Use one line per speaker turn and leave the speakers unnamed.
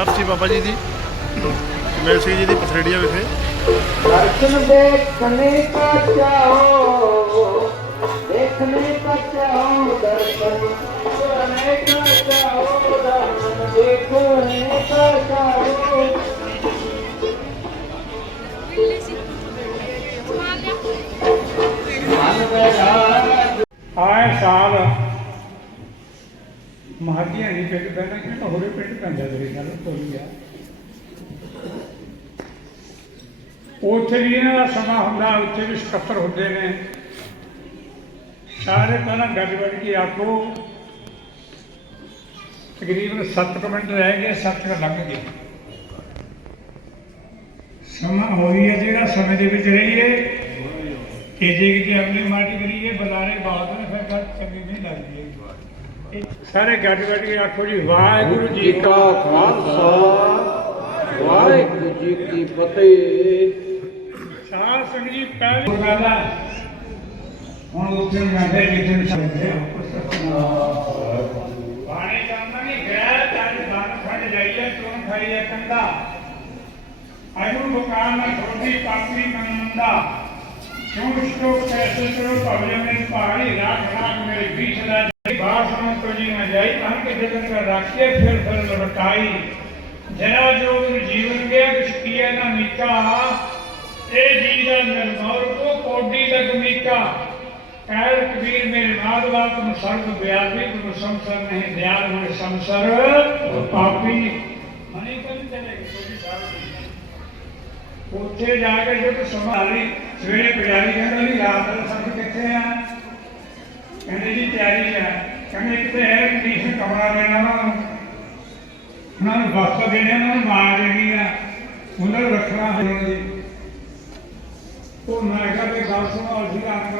ਬਰਸੀ ਬਾਬਾ ਜੀ ਦੀ ਮੇਲ ਸਿੰਘ ਜੀ ਦੀ ਪਥਰੇੜੀਆ ਵਿਖੇ।
ਦਰਸ਼ਨ ਦੇਖਣੇ ਕਾ ਚਾਹੋ ਦੇਖਣੇ ਕਾ ਚਾਹੋ ਦਰਸ਼ਨ। ਕਰਨੇ ਕਾ ਚਾਹੋ ਦਰਸ਼ਨ ਦੇਖਣੇ ਕਾ ਚਾਹੋ।
ਆਏ ਸਾਲ ਮਹਾਦੀਆਂ ਨਹੀਂ ਪਿੰਡ ਪੈਣਾ ਕਿ ਤਾਂ ਹੋਰੇ ਪਿੰਡ ਪੈਂਦਾ ਮੇਰੇ ਨਾਲ ਤੋਲੀ ਆ। ਉੱਥੇ ਵੀ ਇਹਨਾਂ ਦਾ ਸਮਾਂ ਹੁੰਦਾ, ਉੱਥੇ ਵੀ ਸਕੱਤਰ ਹੁੰਦੇ ਨੇ। ਸਾਰੇ ਪਹਿਲਾਂ ਗੱਜ ਵੱਜ ਕੇ ਆਖੋ, ਤਕਰੀਬਨ 7 ਮਿੰਟ ਰਹਿ ਗਏ 7 ਕੁ ਲੰਘ ਗਏ। ਸਮਾਂ ਹੋਈ ਹੈ ਜਿਹੜਾ, ਸਮੇਂ ਦੇ ਵਿੱਚ ਰਹੀਏ ਕਿ ਜੇ ਕਿਤੇ ਅਗਲੀ ਮਾਟੀ ਕਰੀਏ ਬਜ਼ਾਰੇ ਬਾਤ ਫਿਰ ਚੰਗੀ ਨਹੀਂ ਲੱਗਦੀ ਹੈਗੀ। ਸਾਰੇ ਗੱਡ ਗੱਡ ਕੇ ਆਖੋ ਜੀ ਵਾਹਿਗੁਰੂ ਜੀ ਕਾ
ਖਾਲਸਾ ਵਾਹਿਗੁਰੂ ਜੀ ਕੀ ਫਤਿਹ।
ਸਾਧ ਸੰਗਤ ਜੀ ਪਹਿਲੀ ਆ ਹੁਣ ਉੱਥੇ ਜਾਂਦੇ ਜਿੱਥੇ ਸੰਦੇ ਬਾਣੇ ਜਾਂਦਾ ਨਹੀਂ ਗਿਆ ਤਾਂ ਬਾਣ ਖੜ ਜਾਈਏ ਤੁਮ ਖਾਈਏ ਕੰਦਾ ਅਨੂ ਬਕਾਰ ਨਾ ਛੋਟੀ ਪਾਪੀ ਮੰਦਾ ਕਿਉਂ ਇਸਕੋ ਕੈਸੇ ਕਰੋ ਭਵਜੇ ਮੇਰੀ ਪਹਾੜੀ ಜಗತ್ತನ್ನು ರಾಷ್ಟ್ರೀಯ ಸೇರ್ಪಡೆದವರ ತಾಯಿ ಜನಜೋಗಿ ಜೀವನ್ಗೆ ದೃಷ್ಟಿಯನ್ನ ಮಿಕ್ಕ ಏ ಜೀವನ ಮೌರಕು ಕೋಟಿ ಲಗ್ ಮಿಕ್ಕ कहर कबीर मेरे नाद बात तो में सर्व व्यापी तो तो गुरु संसर नहीं, ध्यान मेरे संसर पापी। मनी पर चलेगी कोई सारे पूछे जाके जो तो समारी सवेरे पुजारी कहने लगी, रात रात कहते हैं? कहने की तैयारी है? ਕਹਿੰਦੇ ਜੀ ਤਿਆਰੀ ਹੈ ਕੰਡੀਸ਼ਨ ਕਮਰਾ ਦੇਣਾ ਉਹਨਾਂ ਨੂੰ ਉਹਨਾਂ ਨੂੰ ਵਸਤ ਦੇਣੇ, ਉਹਨਾਂ ਨੂੰ ਮਾਰ ਦੇਣੀ ਆ। ਉਹਨਾਂ ਨੂੰ ਰੱਖਣਾ ਹੈ ਉਹਨਾਂ ਉਹ ਮੈਂ ਕਿਹਾ ਗੱਲ ਸੁਣੋ ਅਸੀਂ ਆਤਮਾ